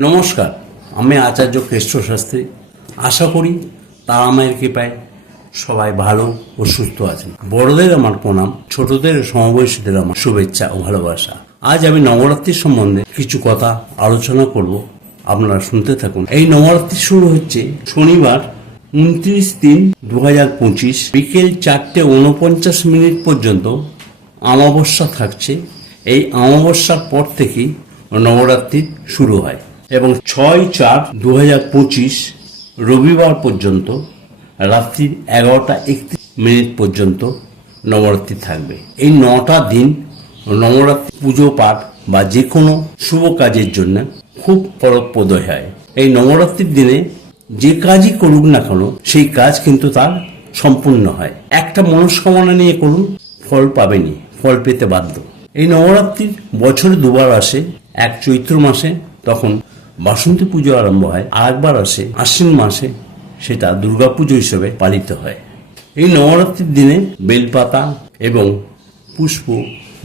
নমস্কার, আমি আচার্য কেষ্ট শাস্ত্রী। আশা করি তারা মায়ের কৃপায় সবাই ভালো ও সুস্থ আছেন। বড়দের আমার প্রণাম, ছোটদের সমবয়সীদের আমার শুভেচ্ছা ও ভালোবাসা। আজ আমি নবরাত্রির সম্বন্ধে কিছু কথা আলোচনা করব, আপনারা শুনতে থাকুন। এই নবরাত্রি শুরু হচ্ছে শনিবার 29/3/2025 বিকেল 4:49 পর্যন্ত অমাবস্যা থাকছে। এই অমাবস্যার পর থেকেই নবরাত্রি শুরু হয় এবং 6/4/2025 রবিবার পর্যন্ত রাত্রি 11:31 পর্যন্ত নবরাত্রি থাকবে। এই 9টা দিন নবরাত্রি পুজো পাঠ বা যে কোনো শুভ কাজের জন্য খুব ফলপ্রদ হয়। এই নবরাত্রির দিনে যে কাজই করুক না কেন সেই কাজ কিন্তু তার সম্পূর্ণ হয়। একটা মনস্কামনা নিয়ে করুন, ফল পাবেনি, ফল পেতে বাধ্য। এই নবরাত্রির বছরে দুবার আসে, এক চৈত্র মাসে, তখন বাসন্তী পুজো আরম্ভ হয়, আর একবার আসে আশ্বিন মাসে, সেটা দুর্গাপুজো হিসেবে পালিত হয়। এই নবরাত্রির দিনে বেলপাতা এবং পুষ্প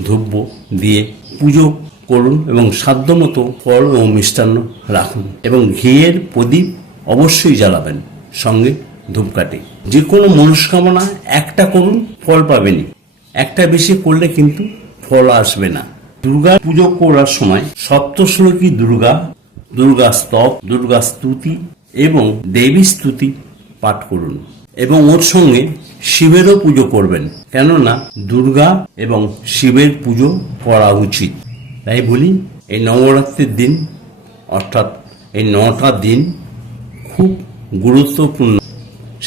ধূপ দিয়ে পুজো করুন এবং সাধ্যমতো ফল ও মিষ্টান্ন রাখুন এবং ঘিয়ের প্রদীপ অবশ্যই জ্বালাবেন, সঙ্গে ধূপকাঠি। যে কোনো মনস্কামনা একটা করুন, ফল পাবেনি। একটা বেশি করলে কিন্তু ফল আসবে না। দুর্গা পুজো করার সময় সপ্তশ্লোকী দুর্গা, দুর্গা স্তব, দুর্গা স্তুতি এবং দেবী স্তুতি পাঠ করুন এবং ওর সঙ্গে শিবেরও পুজো করবেন, কেননা দুর্গা এবং শিবের পুজো করা উচিত। তাই বলি, এই নবরাত্রির দিন অর্থাৎ এই 9টা দিন খুব গুরুত্বপূর্ণ।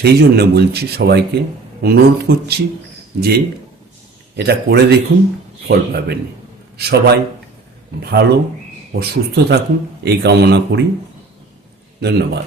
সেই জন্য বলছি, সবাইকে অনুরোধ করছি যে এটা করে দেখুন, ফল পাবেন। সবাই ভালো ও সুস্থ থাকুন এই কামনা করি। ধন্যবাদ।